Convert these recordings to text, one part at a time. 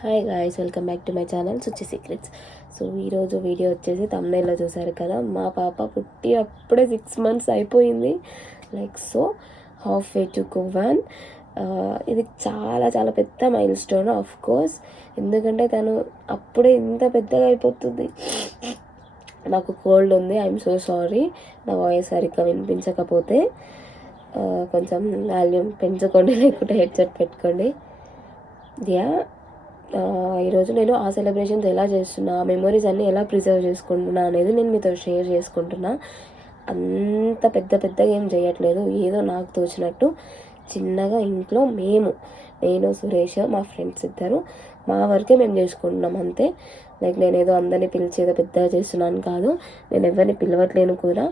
Hi guys, welcome back to my channel Suchi secrets. So ఈరోజు video వచ్చేసి తమ్నైల్లో చూసారు కదా, మా పాప పుట్టి అప్పుడే 6 months అయిపోయింది. Like so half way to go one. ఇది చాలా చాలా పెద్ద మైల్ స్టోన్ ఆఫ్ కోర్స్, ఎందుకంటే తను అప్పుడే ఇంత పెద్దగా అయిపోతుంది. నాకు కోల్డ్ ఉంది, ఐఎమ్ సో సారీ. నా వాయిస్ సరిగ్గా వినిపించకపోతే కొంచెం వాల్యూమ్ పెంచుకోండి, లేకుంటే హెడ్సెట్ పెట్టుకోండి. యా, ఈరోజు నేను ఆ సెలబ్రేషన్స్ ఎలా చేస్తున్నా, ఆ మెమొరీస్ అన్నీ ఎలా ప్రిజర్వ్ చేసుకుంటున్నా అనేది నేను మీతో షేర్ చేసుకుంటున్నా. అంత పెద్దగా ఏం చేయట్లేదు, ఏదో నాకు తోచినట్టు చిన్నగా ఇంట్లో నేను సురేష్ మా ఫ్రెండ్స్ ఇద్దరు మా వరకే మేము చేసుకుంటున్నాం అంతే. లైక్ నేనేదో అందరినీ పిలిచేదో పెద్దగా చేస్తున్నాను కాదు, నేను ఎవరిని పిలవట్లేను కూడా,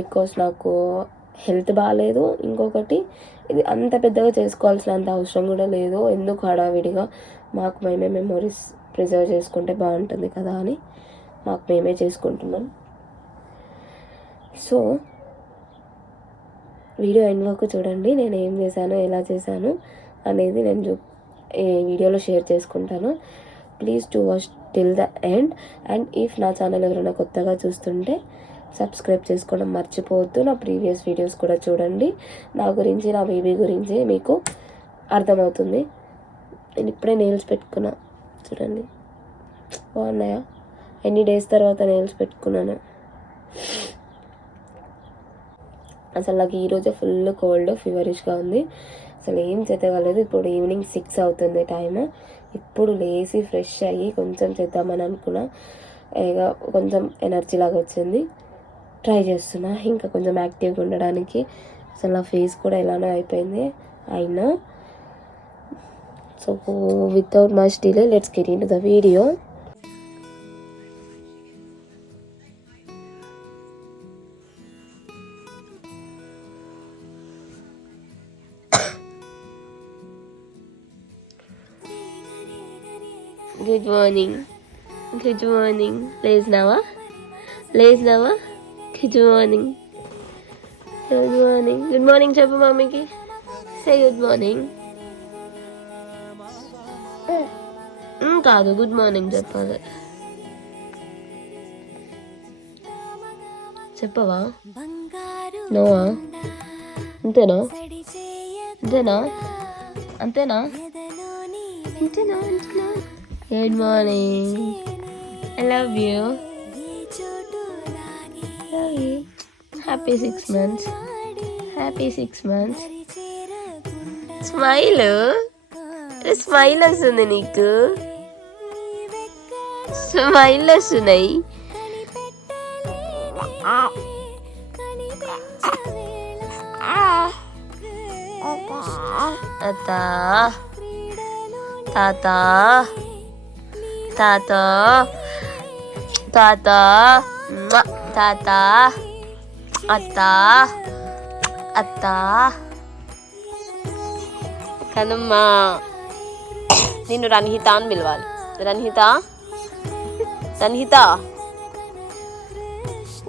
బికాస్ నాకు హెల్త్ బాగాలేదు. ఇంకొకటి, ఇది అంత పెద్దగా చేసుకోవాల్సినంత అవసరం కూడా లేదు. ఎందుకు హడావిడిగా, మాకు మేమే మెమొరీస్ ప్రిజర్వ్ చేసుకుంటే బాగుంటుంది కదా అని మాకు మేమే చేసుకుంటున్నాం. సో వీడియో ఎండ్ వరకు చూడండి, నేను ఏం చేశాను, ఎలా చేశాను అనేది నేను ఈ వీడియోలో షేర్ చేసుకుంటాను. Please to watch till the end. And if నా ఛానల్ ఎవరైనా కొత్తగా చూస్తుంటే సబ్స్క్రైబ్ చేసుకోవడం మర్చిపోవద్దు. నా ప్రీవియస్ వీడియోస్ కూడా చూడండి, నా గురించి, నా బేబీ గురించి మీకు అర్థమవుతుంది. నేను ఇప్పుడే నెయిల్స్ పెట్టుకున్నా, చూడండి బాగున్నాయా. ఎన్ని డేస్ తర్వాత నెయిల్స్ పెట్టుకున్నాను. అసలు నాకు ఈరోజే ఫుల్ కోల్డ్, ఫీవరిష్గా ఉంది, అసలు ఏం చేతగలేదు. ఇప్పుడు ఈవినింగ్ 6 అవుతుంది టైం. ఇప్పుడు లేచి ఫ్రెష్ అయ్యి కొంచెం చేద్దామని అనుకున్నా, ఇక కొంచెం ఎనర్జీ లాగా వచ్చింది, ట్రై చేస్తున్నా ఇంకా కొంచెం యాక్టివ్గా ఉండడానికి. అసలు నా ఫేస్ కూడా ఎలానో అయిపోయింది అయినా. So without much delay let's get into the video. Good morning, good morning. లేచినావా? గుడ్ మార్నింగ్, గుడ్ మార్నింగ్ చెప్పు మమ్మీకి. Say good morning. కాదు, గుడ్ మార్నింగ్ చెప్పాలి. చెప్పవా? నోవా? అంతేనా? అంతేనా? Good morning. I love you. Happy 6 months. Smile వస్తుంది నీకు, స్మైల్ వస్తున్నాయి. అత్త, తాత, తాత, తాత, తాత, అత్త, అత్త. కనమ్మా, నిన్ను రన్హిత అని పిలవాలి. రన్హిత,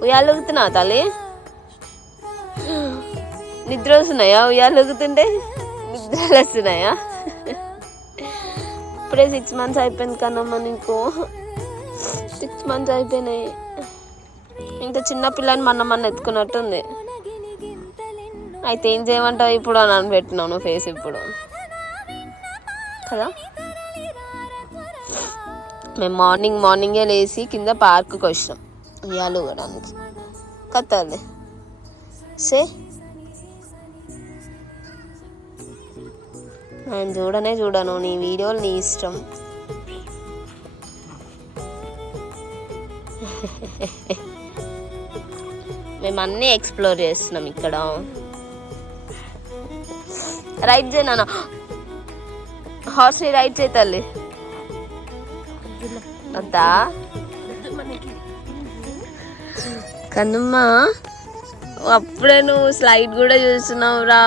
ఉయ్యాలుగుతున్నా తల్లి? నిద్ర వస్తున్నాయా? ఉయ్యాలుగుతుంటే నిద్రలు వస్తున్నాయా? ఇప్పుడే 6 months అయిపోయింది కనమ్మా నీకు. 6 months అయిపోయినాయి. ఇంత చిన్న పిల్లని మొన్న ఎత్తుకున్నట్టుంది. అయితే ఏం చేయమంటావు ఇప్పుడు అని అనిపెట్టినావు నువ్వు ఫేస్ ఇప్పుడు కదా. మేము మార్నింగే లేచి కింద పార్క్కి వచ్చినాం ఉయ్యాలు ఊగడానికి. కత్తాలి సే, నేను చూడను నీ వీడియోలు, నీ ఇష్టం. మేము అన్నీ ఎక్స్ప్లోర్ చేస్తున్నాం ఇక్కడ. రైడ్ చేయ నాన్న, హార్స్ని రైడ్ చేయ తల్లి. వద్దా కన్నమ్మా? అప్పుడే నువ్వు స్లైడ్ కూడా చూస్తున్నావురా.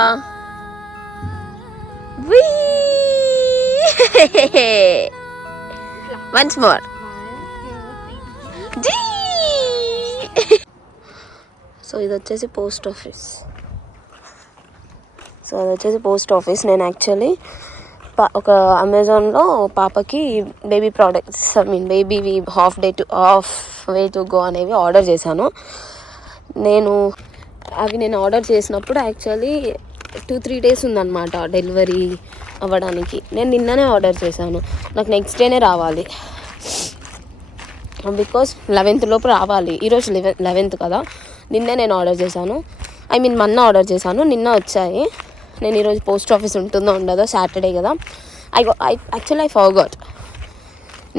Once more. సో ఇది వచ్చేసి పోస్ట్ ఆఫీస్. నేను యాక్చువల్లీ ఒక అమెజాన్లో పాపకి బేబీ ప్రోడక్ట్స్ బేబీవి హాఫ్ వే టు గో అనేవి ఆర్డర్ చేశాను. నేను ఆర్డర్ చేసినప్పుడు యాక్చువల్లీ 2-3 డేస్ ఉందన్నమాట డెలివరీ అవ్వడానికి. నేను నిన్ననే ఆర్డర్ చేశాను, నాకు నెక్స్ట్ డేనే రావాలి. బికాస్ 11th లోపు రావాలి. ఈరోజు 11th కదా, నిన్నే నేను ఆర్డర్ చేశాను. మొన్న ఆర్డర్ చేశాను, నిన్న వచ్చాయి. నేను ఈరోజు పోస్ట్ ఆఫీస్ ఉంటుందో ఉండదో, సాటర్డే కదా. ఐ ఫర్గాట్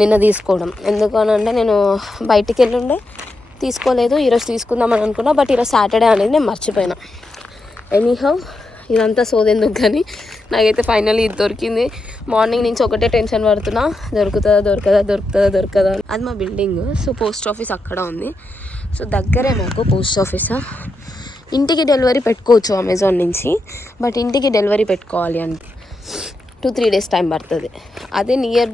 నిన్న తీసుకోవడం. ఎందుకనంటే నేను బయటికి వెళ్ళుండే తీసుకోలేదు. ఈరోజు తీసుకుందామని అనుకున్నా, బట్ ఈరోజు సాటర్డే అనేది నేను మర్చిపోయినా. ఎనీహౌ ఇదంతా సోదెందుకు కానీ నాకైతే ఫైనల్లీ ఇది దొరికింది. మార్నింగ్ నుంచి ఒకటే టెన్షన్ పడుతున్నా, దొరుకుతుందా. అది మా బిల్డింగ్. సో పోస్ట్ ఆఫీస్ అక్కడ ఉంది. సో దగ్గరే మాకు పోస్ట్ ఆఫీస్. ఇంటికి డెలివరీ పెట్టుకోవచ్చు అమెజాన్ నుంచి, బట్ ఇంటికి డెలివరీ పెట్టుకోవాలి అంటే 2-3 డేస్ టైం పడుతుంది. అదే నియర్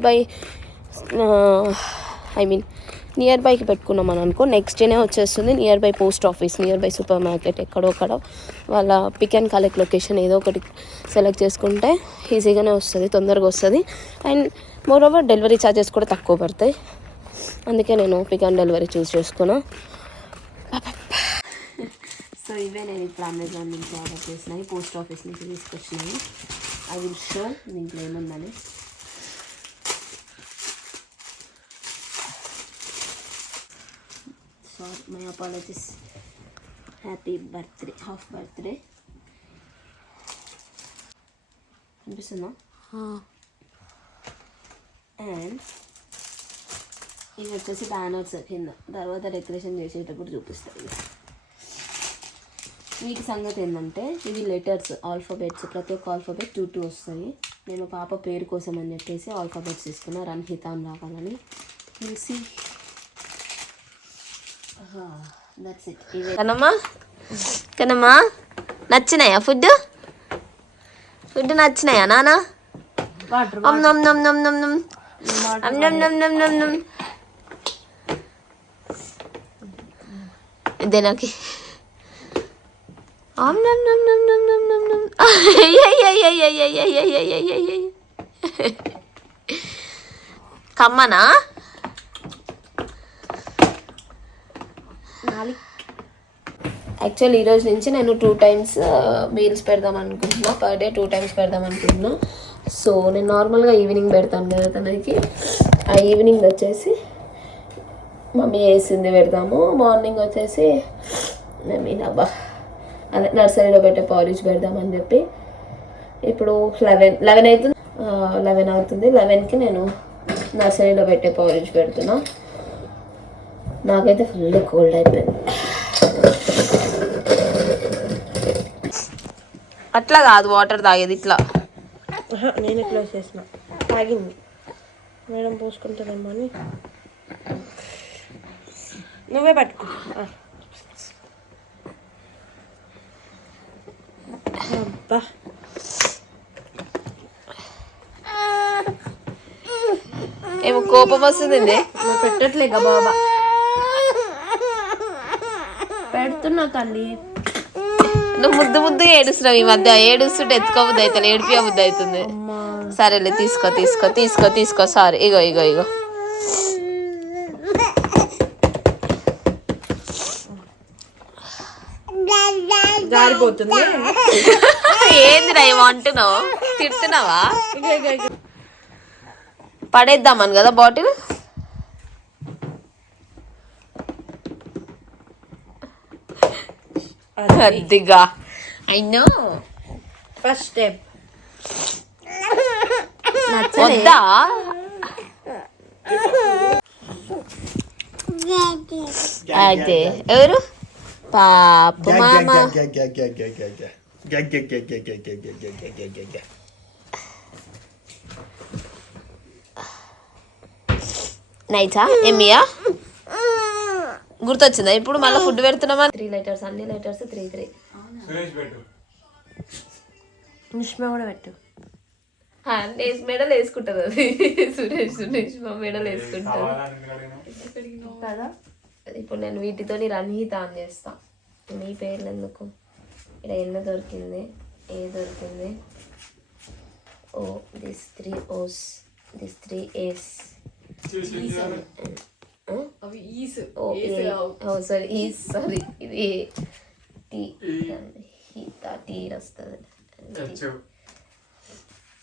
బైకి పెట్టుకున్నామని అనుకో, నెక్స్ట్ డేనే వచ్చేస్తుంది. Nearby post office, nearby supermarket, ఎక్కడొక్కడ వాళ్ళ పిక్ అండ్ కలెక్ట్ లొకేషన్ ఏదో ఒకటి సెలెక్ట్ చేసుకుంటే ఈజీగానే వస్తుంది, తొందరగా వస్తుంది. అండ్ మోరోవర్ డెలివరీ ఛార్జెస్ కూడా తక్కువ పడతాయి. అందుకే నేను పిక్ అండ్ డెలివరీ చూస్ చేసుకున్నా. సో ఇవే నేను ఇప్పుడు అమెజాన్ నుంచి ఆర్డర్ చేసినాయి, పోస్ట్ ఆఫీస్ నుంచి తీసుకొచ్చినాయి. ఐ విల్ షో దీంట్లో ఏముందని. Sorry, my apologies. Happy birthday, half birthday అనిపిస్తుందా? అండ్ ఇవి వచ్చేసి బ్యానర్స్ కింద, తర్వాత డెకరేషన్ చేసేటప్పుడు చూపిస్తాయి. వీటి సంగతి ఏంటంటే, ఇవి లెటర్స్, ఆల్ఫాబెట్స్. ప్రతి ఒక్క ఆల్ఫాబెట్ 2 వస్తాయి. నేను పాప పేరు కోసం అని చెప్పేసి ఆల్ఫాబెట్స్ తీసుకున్నా, రన్హిత అని రావాలని. చూసి దట్స్ ఇట్. ఇవే కనమ్మా నచ్చినాయా? ఫుడ్ నచ్చినాయా నాన్న? ఇదే నాకు కమ్మనా? యాక్చువల్ ఈరోజు నుంచి నేను 2 times మీల్స్ పెడదాం అనుకుంటున్నా, పర్ డే 2 times పెడదాం అనుకుంటున్నా. సో నేను నార్మల్గా ఈవినింగ్ పెడతాను కదా తనకి, ఆ ఈవినింగ్ వచ్చేసి మమ్మీ వేసింది పెడతాము. మార్నింగ్ వచ్చేసి అదే నర్సరీలో పెట్టే పాలిష్ పెడదామని చెప్పి. ఇప్పుడు 11 అవుతుంది. 11కి నేను నర్సరీలో పెట్టే పాలిష్ పెడుతున్నా. నాకైతే ఫుల్ కోల్డ్ అయిపోయింది. అట్లా కాదు వాటర్ తాగేది, ఇట్లా. నేను ఇట్లా చేసిన తాగింది మేడం, పోసుకుంటానమ్మా అని. నువ్వే పట్టుకో. అబ్బా ఏమో కోపం వస్తుంది. పెట్టట్లేక బాబా, పెడుతున్నా తల్లి. నువ్వు ముద్దు ఏడుస్తున్నావు ఈ మధ్య. ఏడుస్తుంటే ఎత్తుకోబుద్ది అవుతుంది, ఏడిపియా బుద్ధి అవుతుంది. సరేలే, తీసుకో. సారీ, ఇగో జారిపోతుంది. ఏందిరా ఏమంటున్నావు? తిడుతున్నావా? పడేద్దామని కదా బాటిల్. అదిగా ఐ నో. ఫస్ట్ స్టెప్ వద్దా? అదే ఎవరు పాప మామ. నైటా ఎమ్మియా గుర్తొచ్చిందా ఇప్పుడు? మళ్ళీ ఫుడ్ పెడుతున్నామా? 3 letters, అన్ని లెటర్స్ 3. నిష్మా కూడా పెట్టు. మెడల్ వేసుకుంటుంది అది. సురేష్ మా మెడల్ వేసుకుంటుంది కదా. ఇప్పుడు నేను వీటితోని రన్హిత ఆన్ చేస్తా. మీ పేర్లు ఎందుకు? ఇక్కడ ఎన్న దొరికింది, ఏ దొరికింది, O, these three O's, these three A's. అవి ఈసు O, A. Oh, sorry, E, sorry. ఇది T. T వస్తుంది.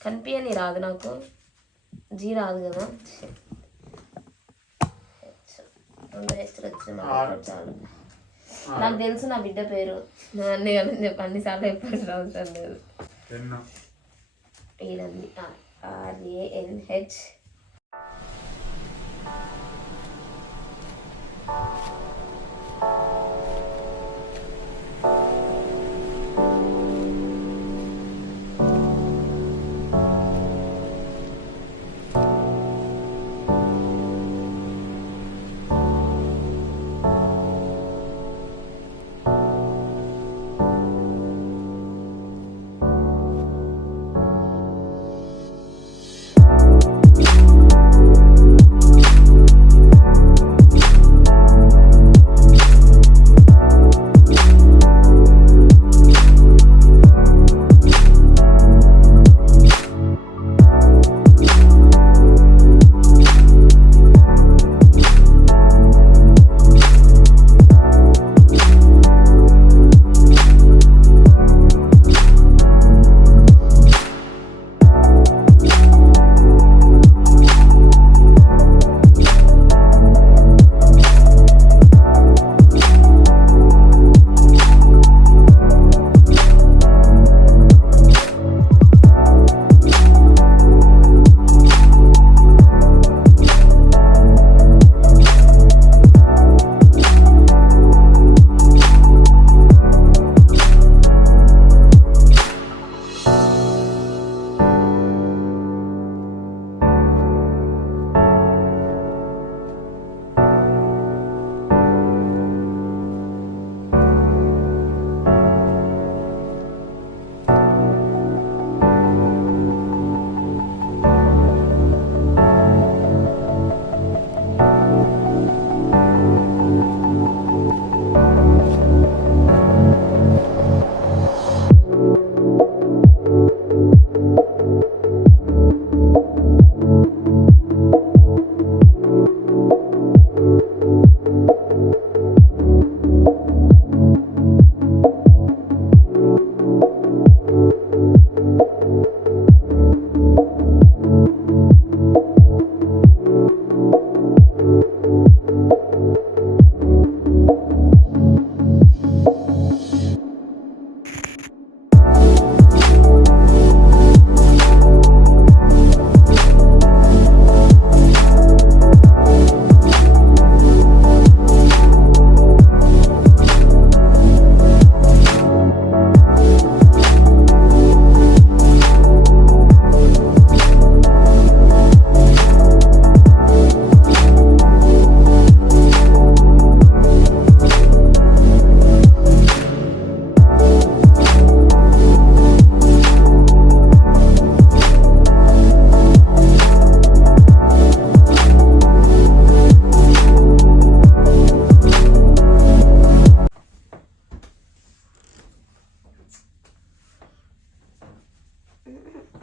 కనిపించని రాదు నాకు. జీ రాదు కదా. రెండు హెచ్లు వచ్చింది చాలు. నాకు తెలుసు నా బిడ్డ పేరు. నువ్వు అన్ని అని చెప్పి అన్నిసార్లు చెప్పాల్సిన అవసరం లేదు. ఈయనది RANH.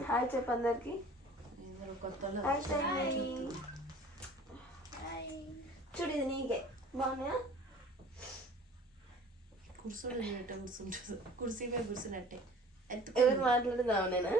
హాయ్ చెప్పు అందరికి. చూడు ఇది నీకే బాగున్నాయా? కుర్సీ మీద కూర్చున్నట్టే. ఎవరు మాట్లాడుదావు నేనా?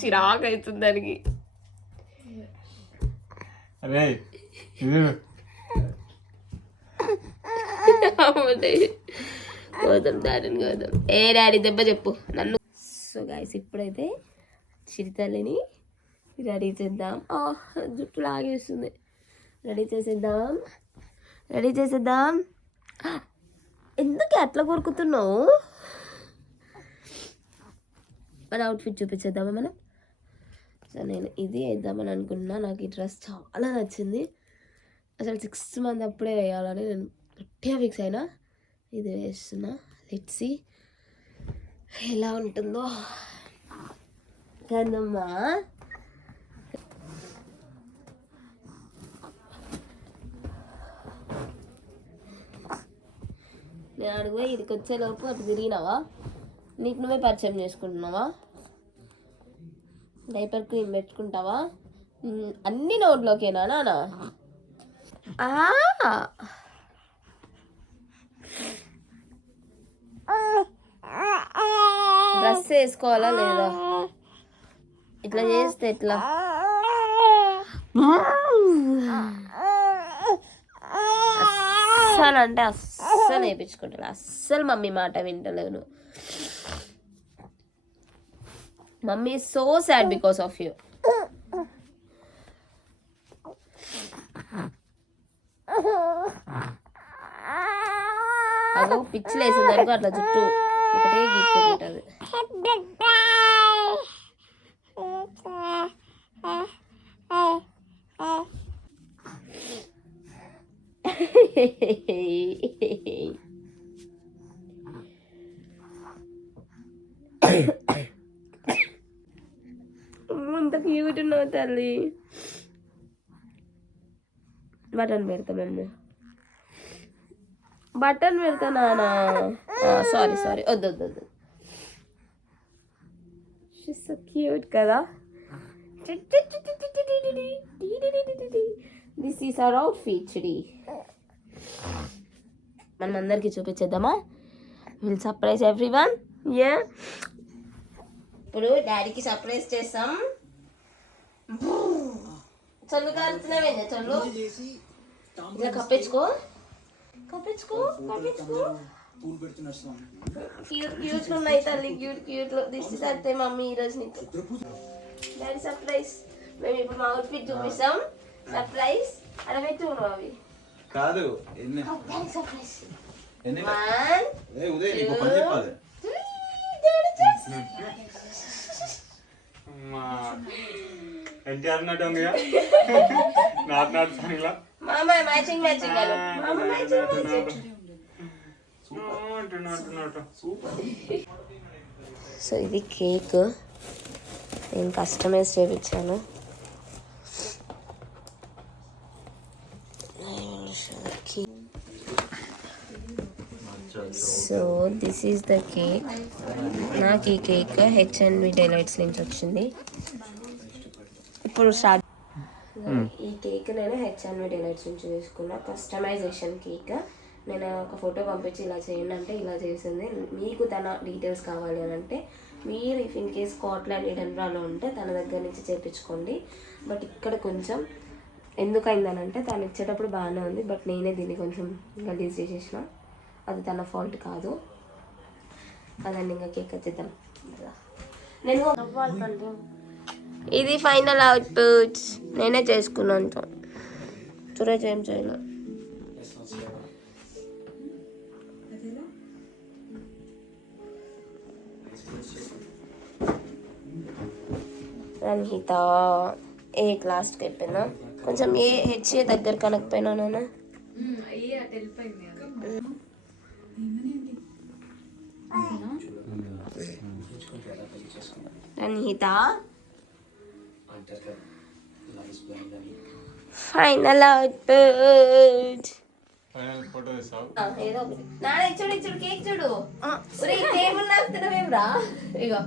చిరాకు అవుతుంది దానికి. గోదాం దారిని గోదాం. ఏ డాడీ దెబ్బ చెప్పు నన్ను. సో గైస్ ఇప్పుడైతే చిరుతల్లిని రెడీ చేద్దాం. జుట్టు లాగేస్తుంది. రెడీ చేసేద్దాం. ఎందుకు అట్లా కొరుకుతున్నావు? మన అవుట్ఫిట్ చూపించేద్దామా మనం? సో నేను ఇది వేద్దామని అనుకుంటున్నా. నాకు ఈ డ్రెస్ చాలా నచ్చింది. అసలు 6 months అప్పుడే వేయాలని నేను గట్టిగా ఫిక్స్ అయినా. ఇది వేస్తున్నా. లెట్స్ సీ ఎలా ఉంటుందో. కదమ్మా నేను అడుగు ఇదికి వచ్చేలోపు అటు తిరిగినావా? నీకు నువ్వే పరిచయం చేసుకుంటున్నావా? డైపర్ క్రీమ్ పెట్టుకుంటావా? అన్ని నోట్లోకేనా నానా? డ్రెస్ వేసుకోవాలా లేదా? ఇట్లా చేస్తే ఎట్లా? అస్సలు అంటే అస్సలు వేయించుకుంటాను. అస్సలు మమ్మీ మాట వింటలేను. Mummy is so sad because of you. అదో పిచ్చి లేసిందనుకో అట్లా చుట్టూ ఒకటే గీక్కుంటుంది. ఎంత క్యూట్ ఉన్నావు తల్లి. బటన్ పెడతామమ్మ, బటన్ పెడతా నానా. సారీ వద్దు వద్దు వద్దు. షీస్ సో క్యూట్ కదా. This is our outfit. మనం అందరికీ చూపించేద్దామా? Will surprise everyone. యా, ఇప్పుడు డాడీకి సర్ప్రైజ్ చేస్తాం. చల్లు కారుతున్నావేంది? చల్లు ఇలా కప్పించుకో. క్యూట్ ఉన్నాయి తల్లి, క్యూట్. దిష్టి తగ్గితే మమ్మీ ఈరోజు నీకు డాడీ సర్ప్రైజ్. మేము ఇప్పుడు మా అవుట్ఫిట్ చూపిస్తాం. సర్ప్రైజ్ అలా పెట్టు అవి కాదు. సర్ప్రైజ్. 1 ఎన్టీఆర్ నటు ఉందిగా, నాట్ సరిగా మామ మ్యాచింగ్ మామ మ్యాచింగ్. సో ఇది కేక్ నేను కస్టమైజ్ చేయించాను. So this is the cake. నాకు ఈ కేక్ H&V డైలైట్స్ నుంచి వచ్చింది. ఇప్పుడు స్టార్ట్. ఈ కేక్ నేను H&V డైలైట్స్ నుంచి తీసుకున్నా. Customisation cake. నేను ఒక ఫోటో పంపించి ఇలా చేయండి అంటే ఇలా చేసింది. మీకు తన డీటెయిల్స్ కావాలి అని అంటే మీరు ఇఫ్ ఇన్ కేస్ స్కాట్లాండ్ ఎడిన్బరాలో ఉంటే తన దగ్గర నుంచి చేయించుకోండి. బట్ ఇక్కడ కొంచెం ఎందుకైందనంటే తను ఇచ్చేటప్పుడు బాగానే ఉంది, బట్ నేనే దీన్ని కొంచెం గలీజ్ చేసేసిన. అది తన ఫాల్ట్ కాదు. అదండి, ఇంకా కేక్ వచ్చేద్దాం. నేను ఇది ఫైనల్ అవుట్పుట్. నేనే చేసుకున్నాను. సురేష్ ఏం చేయను. రన్హిత ఏ క్లాస్కి అయిపోయినా కొంచెం ఏ హెచ్ఏ దగ్గర కనకపోయినా నాన్న. రన్హిత ఫైనల్ అవుట్పుట్. ఏదో ఒకటి నాన్న ఇచ్చుడు కేక్ చూడు. టేబుల్ నాకుతున్నావేం రా. ఇగో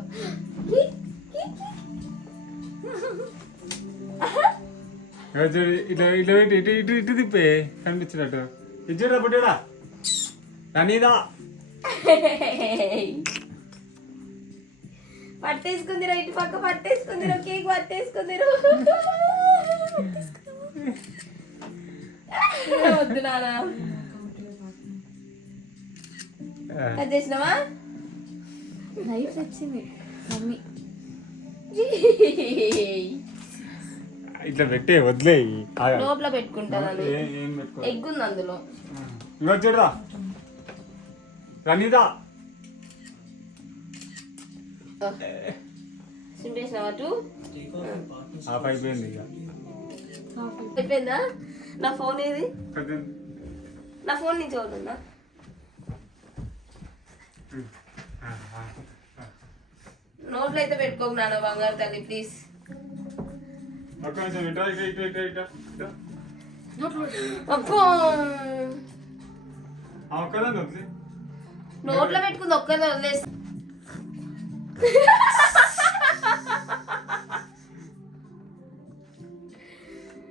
ఇటు తిప్పే కనిపించినట్టు. ఇచ్చాడా పుట్టాడా రనీదా పట్టేసుకుందిరా, ఇటు పక్క పట్టేసుకుందిరా, కేక్ పట్టేసుకుందిరా. వద్దు నానా. కట్ చేసినావా? నైఫ్ వచ్చింది మమ్మీ. ఇట్లా పెట్టే వదిలే. లోపల పెట్టుకుంటాను. ఎగ్ ఉంది అందులో. వచ్చాడురా రణిదా చింపేసినావా టూ హాఫ్ అయిపోయింది ఇక అయిపోయిందా? నా ఫోన్ ఏది? కదా. నా ఫోన్ నుంచి అవుతుందా? నోట్లో అయితే పెట్టుకోకు నాన్న బంగారు తల్లి ప్లీజ్. ఒక్క నిమిషం ఇటా ఇటా ఇటా ఇటా ఇటా ఇటా. అబ్బో ఒక్కదాన్ని వదిలే. నోట్లో పెట్టుకుంది ఒక్కదే వదిలేసి.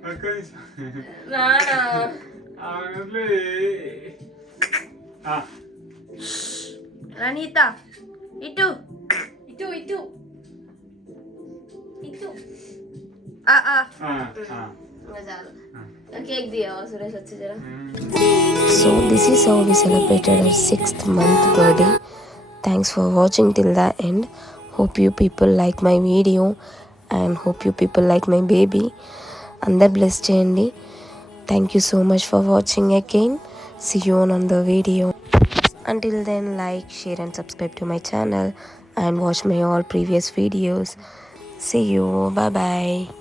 ఒక్క నిమిషం. నానా వదిలే. రణీత ఇటు ఇటు ఇటు ఇటు ఇంకా చాలు. కేక్ దియావా సురేష్ వచ్చి జరా. So this is how we celebrated our 6th month birthday. Thanks for watching till the end. Hope you people like my video and hope you people like my baby. Andar bless cheyandi. Thank you so much for watching again. See you on the video. Until then, like, share and subscribe to my channel and watch my all previous videos. See you. Bye bye.